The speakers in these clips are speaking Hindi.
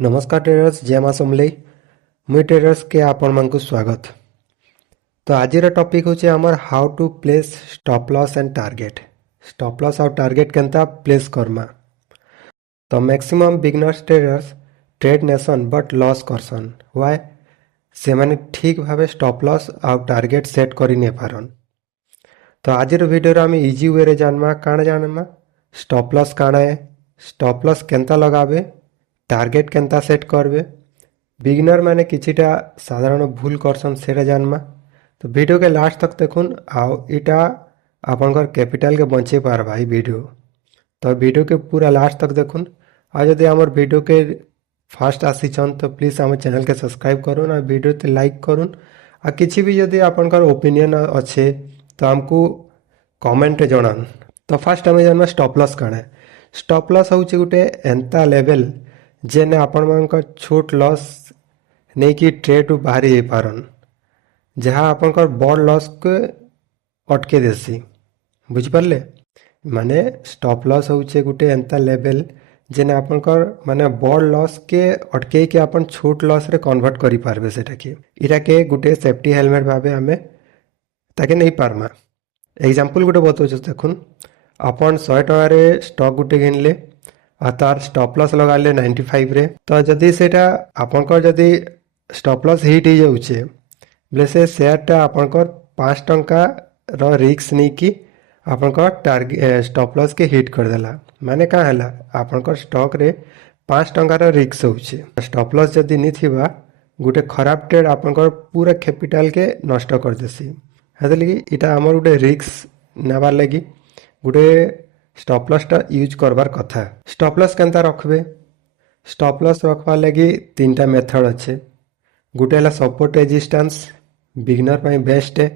नमस्कार ट्रेडर्स, जय माँ समलेई। मुई ट्रेडर्स के आपण मानकु स्वागत। तो आज टॉपिक होचे हमर how to place stop loss and target. Stop loss और टारगेट केनता प्लेस करमा। तो मैक्सिमम बिगनर्स ट्रेडर्स ट्रेड नेसन बट लॉस करसन। व्हाई से माने ठीक भावे स्टॉप लॉस और टारगेट सेट करि नै पारन। तो आज वीडियो आम इजी वे रे जानमा काण जानमा स्टॉप लॉस काण है, स्टॉप लॉस केनता लगाबे, टारगेट केनता सेट करबे। बिगिनर माने किछिटा साधारण भूल करसन सेटा जानमा। तो वीडियो के लास्ट तक देखुन आउ इटा आपनकर कैपिटल के बचे पारबा ई वीडियो। तो वीडियो के पूरा लास्ट तक देखुन। आ जदि हमर वीडियो के फास्ट आसीछन तो प्लीज हम चैनल के सब्सक्राइब करुन और वीडियो ते लाइक करुन। आ किछि भी जदि आपनकर ओपिनियन अच्छे तो हमको कमेंट रे जणान। तो फास्ट आम जानमा स्टॉप लॉस काण है। स्टॉप लॉस होउछि गुटे एंता लेवल जेने आपण मानकर छोट लॉस नहीं कि ट्रेड रु बाहरी जाई पारन, जहाँ आपनकर बड़ लॉस के अटके देसी। बुझ पारले माने स्टॉप लॉस होउछि गुटे एंता लेवल जेने आपनकर माने बड़ लॉस के अटके के अपन छोट लॉस रे कन्वर्ट करि पारबे। सेटा के इरा के गुटे सेफ्टी हेलमेट भाबे हमें ताके नहीं पारमा। एग्जांपल गुटे बतौछ देखुन। अपन 100 टका रे स्टॉक गुटे किनले आ तार स्टॉप लॉस लगाले 95 रे। तो जदि सेटा आपनकर जदि स्टॉप लॉस हिट हो जाउछे बोले से शेयरटा आपनकर 5 टंका रो रिस्क नहीं कि आपनकर टारगेट स्टॉप लॉस के हिट कर देला। माने का हला आपनकर स्टॉक रे 5 टंका रो रिस्क होउछे। स्टॉप लॉस जदि नहीं थिबा गुटे खराब ट्रेड आपनकर पूरा कैपिटल के नष्ट कर देसी। हेतु लगी इटा हमर गुटे रिस्क नेबार लगी गुटे स्टॉप लॉस टा यूज करबार कथा। स्टॉप लॉस केनता रखबे। स्टॉप लॉस रखवा लगी तीनटा मेथड अच्छे। गुटे हला सपोर्ट रेजिस्टेंस बिगिनर पाई बेस्ट है,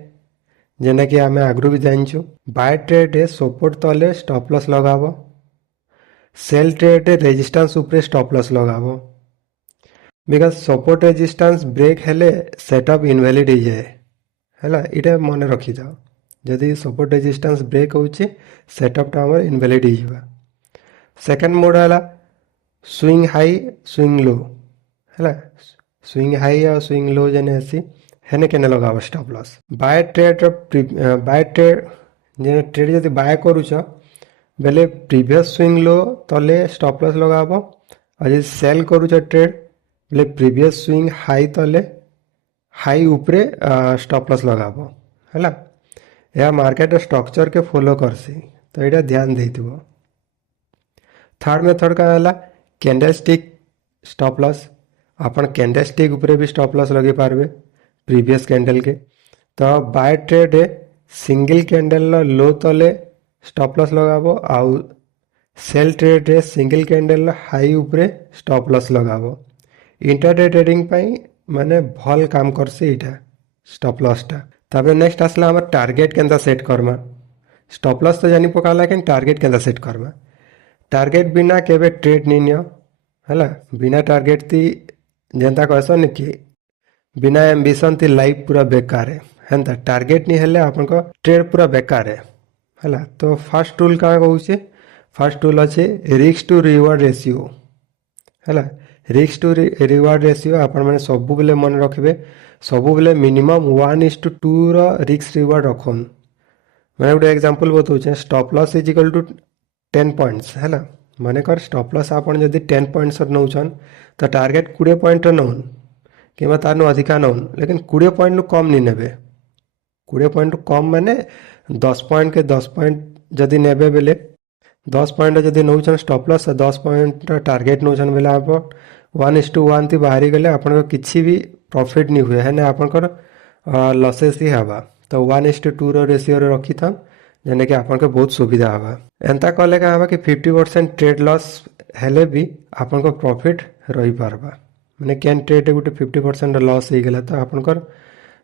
जेना कि आमे आगरू भी जानछु। बाय ट्रेड रे सपोर्ट तले स्टॉप लॉस लगाबो। सेल ट्रेड रे रेजिस्टेंस ऊपर स्टॉप लॉस लगाबो। बिकॉज सपोर्ट रेजिस्टेंस ब्रेक हेले सेटअप इनवैलिड हो जाए हैला, इटा मन रखी जाओ। जदि सपोर्ट रेजिस्टेंस ब्रेक होउछि सेटअप टा हमर इनवैलिड हो जिबा। सेकंड मोड हला स्विंग हाई स्विंग लो हैला। स्विंग हाई और स्विंग लो जेने आसी हेने केने लगाबो स्टॉप लॉस। बाय ट्रेड जे ट्रेड जदि बाय करूछ बेले प्रीवियस स्विंग लो तले स्टॉप लॉस लगाबो। और जदि सेल करूछ ट्रेड बेले प्रीवियस स्विंग हाई तले हाई ऊपरे स्टॉप लॉस लगाबो हैला। या मार्केट स्ट्रक्चर के फॉलो करसी, तो एटा ध्यान देइथिबो। थर्ड मेथड का हला कैंडलस्टिक स्टॉप लॉस। अपन कैंडलस्टिक ऊपर भी स्टॉप लॉस लगे पारबे प्रीवियस कैंडल के। तो बाय ट्रेड रे सिंगल कैंडल लो तले स्टॉप लॉस लगाबो आउ सेल ट्रेड रे सिंगल कैंडल हाई ऊपर स्टॉप लॉस लगाबो। इंटरडे ट्रेडिंग पाई माने भल काम करसे इटा स्टॉप लॉस टा। तापर नेक्स्ट आसला हमर टारगेट केनता सेट करमा। स्टॉप लॉस तो जानी पकाला लेकिन टारगेट केनता सेट करमा। टारगेट बिना केबे ट्रेड नहीं नियो हैला। बिना टारगेट ती जेनता कहसन कि बिना एम्बिशन ती लाइफ पूरा बेकार है हेनता। टारगेट नहीं हेले आपनको ट्रेड पूरा बेकार है हैला। तो फर्स्ट रूल का कहूचे, फर्स्ट रूल अच्छे रिस्क टू रिवार्ड रेशियो हैला। रिस्क टू रिवार्ड रेशियो आपण माने सबु बेले मन रखबे। सबु बेले मिनिमम 1:2 रो रिस्क रिवार्ड रखन। मैंने गोटे एग्जांपल बताऊँ। Stop loss is equal to 10 points हैला। माने कर स्टॉप लॉस आपण जदि 10 पॉइंट्स नौछन तो टारगेट 20 पॉइंट नौन कि तार अधिका नौन, लेकिन 20 पॉइंट कम नहीं नेबे। 20 पॉइंट कम माने 10 पॉइंट के 10 पॉइंट जदि नेबे बेले 10 पॉइंट जदि नौछन स्टॉप लॉस 10 पॉइंट टारगेट नौछन बेले आप 1:1 थी बाहरी गले आपन किछि भी प्रॉफिट नहीं हुए है ना, आपनकर लॉसेस ही हवा। तो 1:2 रो रेशियो रे रखी था जेने कि आपन को बहुत सुविधा हवा। एंता कले का हवा कि 50% ट्रेड लॉस हेले भी आपन को प्रॉफिट रही पारबा। माने कैन ट्रेड गुटे 50% लॉस हो गला तो आपनकर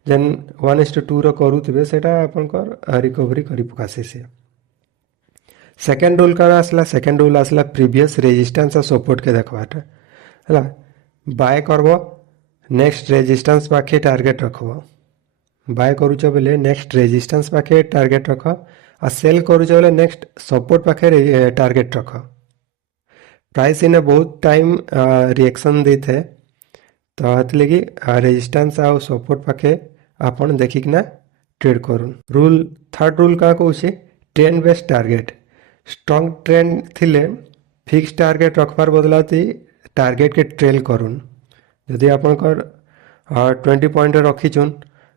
जेन 1:2 रो करूथबे सेटा आपनकर रिकवरी करी पकासे से। सेकंड रूल का आसला, सेकंड रूल आसला प्रीवियस रेजिस्टेंस और सपोर्ट के देखबाटा हैला। बाय करबो नेक्स्ट रेजिस्टेंस पाखे टारगेट रखबो। बाय करूछ बेले नेक्स्ट रेजिस्टेंस पाखे टारगेट रख। आ सेल करूछ बेले नेक्स्ट सपोर्ट पाखे टारगेट रख। प्राइस इने बहुत टाइम रिएक्शन दे थे तो हेतुलगी रेजिस्टेंस आउ सपोर्ट पाखे आपण देखिकिना ट्रेड करूँ रूल थर्ड रूल क्या कौन ट्रेंड बेस्ड टार्गेट स्ट्रंग ट्रेंड थिले फिक्स टार्गेट रखबार बदलाती टार्गेट के ट्रेल करूँ जदि आपणकर 20 पॉइंट रखीचुन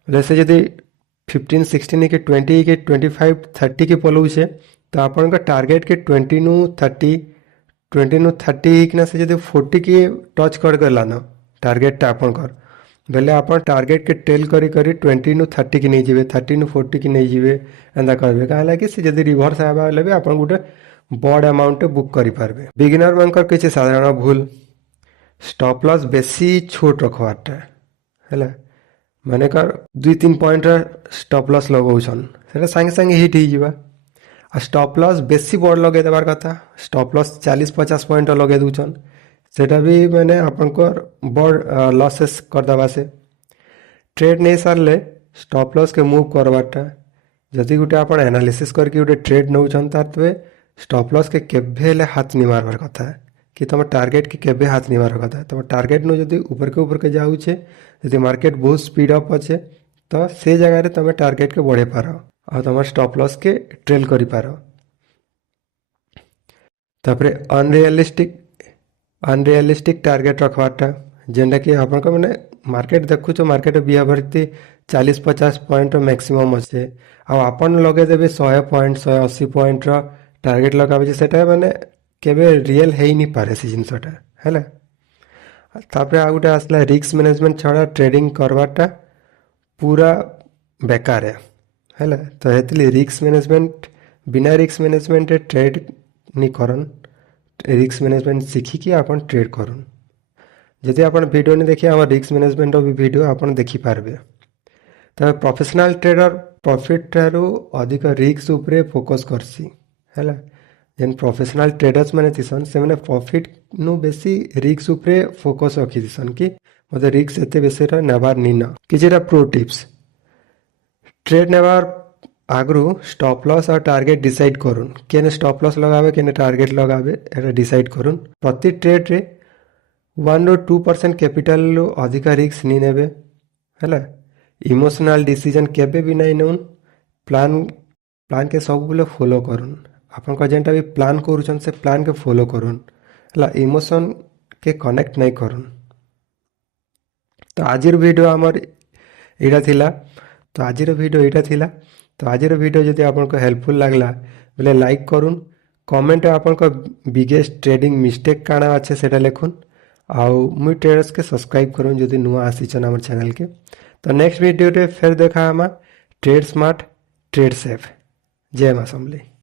जैसे जदि 15 16 के 20 के 25 30 के पलाऊे तो आपण टार्गेट के 20 नु 30 ना से जदि 40 की टच कर गलान टार्गेटटा आपणकर बेले आपण टार्गेट के ट्रेल करी करी 20 नु 30 की नहीं जीवे 30 नु 40 की नहीं जीवे एंदा करबे काहे कि से जदि रिवर्स आबा बेले भी आपण गुटे बड़ अमाउंट बुक करि पारबे बिगिनर मानकर किछि साधारण भूल स्टॉप लॉस बेसी छोट रखवारटा हैला माने कर 2-3 पॉइंट स्टॉप लॉस लगाउछन सेटा संगे संगे हिट ही जीवा आ स्टॉप लॉस बेसी बड़ लगे देबार कथा स्टॉप लॉस 40-50 पॉइंट लगे दूछन सेटा भी मैंने आपनकर बड़ लॉसेस कर दबा से ट्रेड नहीं सारले स्टॉप लॉस के मूव करवाटा जदि गुटे आपण एनालिसिस करके गुटे ट्रेड नौछन तारतबे स्टॉप लॉस के केबे हेले हाथ नि मारबार कथा कि तुम टार्गेट के केबे हाथ नि मारबार कथा तुम टार्गेट नु जदि ऊपर के जाउछे जदि मार्केट बहुत स्पीड अप अच्छे तो से जगह रे तुम टार्गेट के बढ़े पार और तुम स्टॉप लॉस के ट्रेल करि पार तापरे अनरियलिस्टिक टार्गेट रखवाटा जेनटा कि आपण को माने मार्केट देखुछ मार्केट बिहेवियर 40-50 पॉइंट मैक्सिमम अच्छे आपन लगे देबे 100 पॉइंट 180 पॉइंट रो टार्गेट लगाबे सेटा माने केबे रियल हेई नि पारे से जिनसटा हैला तापरे आ गुटे आसला रिस्क मैनेजमेंट छड़ा ट्रेडिंग करवाटा पूरा बेकार है तो हेतली रिस्क मैनेजमेंट बिना रिस्क मैनेजमेंट ट्रेड नि करन रिस्क मैनेजमेंट शिखिकी आपन ट्रेड करूँ जदि आपन वीडियो नहीं देखिए आम रिस्क मैनेजमेंट भी वीडियो आपन देखि पारबे तो प्रोफेशनल ट्रेडर प्रॉफिट ठारू अधिक रिस्क उपरे फोकस करसी हैला जेन प्रोफेशनल ट्रेडर्स माने थिसन से माने प्रॉफिट नु बेसी रिस्क उपरे फोकस रखी थिसन कि मते रिस्क एते बेसी रा नेबार निना किछिरा प्रो टिप्स ट्रेड नेबार आगरू स्टॉप लॉस और टार्गेट डिसाइड करूँ केने स्टॉप लॉस लगाबे केने टार्गेट लगाबे एटा डिसाइड करूँ प्रति ट्रेड रे 1-2% कैपिटल अधिक रिस्क नहीं नेबे हैला इमोशनल डिसीजन केबे भी नहीं नउन प्लान के सब बोले फॉलो करूँ आपन का जेंटा भी प्लान करूछन से प्लान के फॉलो करूँ हैला इमोशन के कनेक्ट नहीं करूँ तो आजिर वीडियो हमर एटा थिला तो आजिर वीडियो एटा थिला तो आजिर वीडियो जदि आपनको हेल्पफुल लागला बोले लाइक करूँ कमेंट आपनको बिगेस्ट ट्रेडिंग मिस्टेक काना अच्छे सेटा लिखुन आउ मुई ट्रेडर्स के सब्सक्राइब करूँ जदि नुआ आसीचन आम चैनल के तो नेक्स्ट वीडियो रे फिर देखा हमा ट्रेड स्मार्ट ट्रेड सेफ जय मां समली।